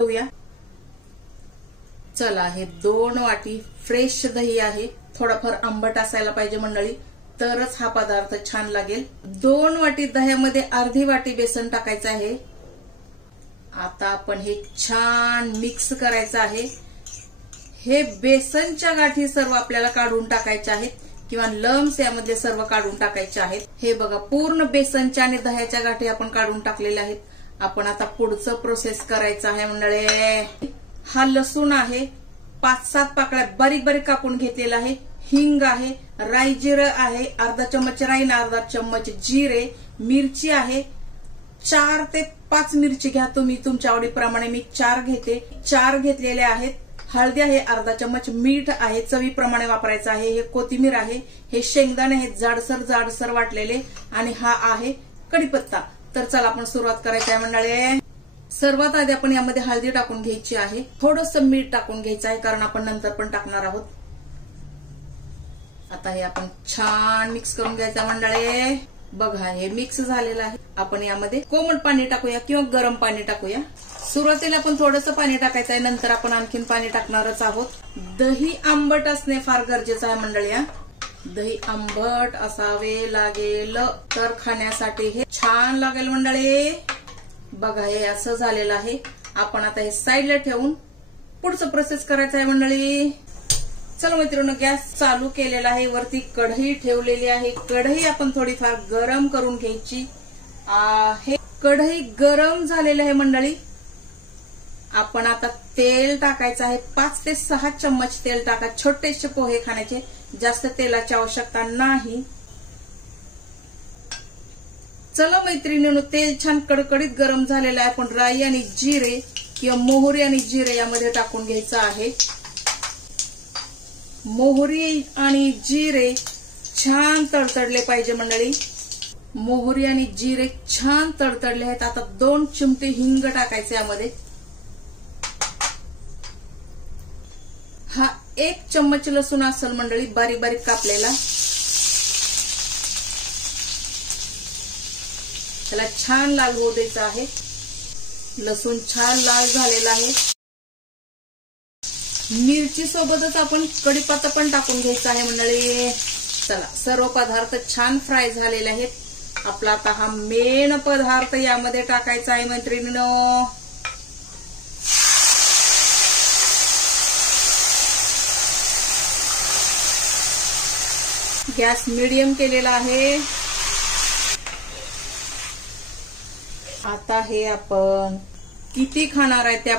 घेऊया। चला, हे 2 वाटी फ्रेश दही आहे। थोडाफार आंबट असायला पाहिजे मंडळी, तरच हा पदार्थ छान लागेल। 2 वाटी दह्यामध्ये अर्धी वाटी बेसन टाकायचं आहे। आता आपण हे छान मिक्स करायचं आहे। हे बेसनच्या गाठी सर्व आपल्याला काढून टाकायच्या आहेत किंवा लम्स यामधले सर्व काढून टाकायचे आहेत। हे बघा, पूर्ण बेसनच्या आणि दह्याच्या गाठी आपण काढून टाकलेल्या आहेत। आपण आता पुढचं प्रोसेस करायचं आहे मंडळी। हा लसूण आहे, 5-7 पाकळ्या बारीक बारीक कापून घेतलेला आहे। हिंग आहे, राई जिरं आहे, अर्धा चम्मच राई आणि अर्धा चम्मच जिरे, मिरची आहे, 4 ते 5 मिरची घ्या तुम्ही तुमच्या आवडीप्रमाणे। मी 4 घेते, 4 घेतलेले आहेत। हळदी आहे, अर्धा चम्मच मीठ आहे, चवीप्रमाणे वापरायचं आहे। हे कोथिंबीर आहे, हे शेंगदाणे आहेत जाडसर जाडसर वाटलेले, आणि हा आहे कढीपत्ता। तर चला आपण सुरुवात करायची आहे मंडळी। सर्वात आधी आपण यामध्ये हळदी टाकून घ्यायची आहे, थोडंसं मीठ टाकून घ्यायचं आहे कारण आपण नंतर पण टाकणार आहोत। आता हे आपण छान मिक्स करून घ्यायचं मंडळी। बघा, हे मिक्स झालेलं आहे। आपण यामध्ये कोमट पाणी टाकूया किंवा गरम पाणी टाकूया। सुरुवातीला आपण थोडंसं पाणी टाकायचं आहे, नंतर आपण आणखीन पाणी टाकणारच आहोत। दही आंबट असणे फार गरजेचं आहे मंडळी। दही आंबट असावे लागेल, तर खाण्यासाठी हे छान लागेल मंडळी। बघा, हे असं झालेलं आहे। आपण आता हे साईडला ठेवून पुढचं प्रोसेस करायचं आहे मंडळी। चला मैत्रिणी, गॅस चालू केलेला आहे, वरती कढई ठेवलेली आहे। कढई आपण थोडीफार गरम करून घ्यायची आहे। कढई गरम झालेली आहे मंडळी। आपण आता तेल टाकायचं आहे, 5 ते 6 चम्मच तेल टाका। छोटेसे पोहे खाण्याचे, जास्त तेलाची आवश्यकता नाही। चला मैत्रिणींनो, तेल छान कडकडीत गरम झालेलं आहे। आपण राई आणि जिरे किंवा मोहरी आणि जिरे यामध्ये टाकून घ्यायचं आहे। मोहरी आणि जिरे छान तडतडले पाहिजे मंडळी। मोहरी आणि जिरे छान तडतडले आहेत। आता 2 चिमटे हिंग टाकायचे यामध्ये। हा 1 चम्मच लसूण असेल मंडळी, बारीक बारीक कापलेला। त्याला छान लाल होऊ द्यायचं आहे। लसूण छान लाल झालेला आहे। मिरची सोबतच आपण कढीपत्ता पण टाकून घ्यायचा आहे मंडळी। चला, सर्व पदार्थ छान फ्राय झालेले आहेत। आपला आता हा मेन पदार्थ यामध्ये टाकायचा आहे मैत्रिणींनो। गॅस मीडियम केलेला आहे। आता हे आपण किती खाणार आहे त्या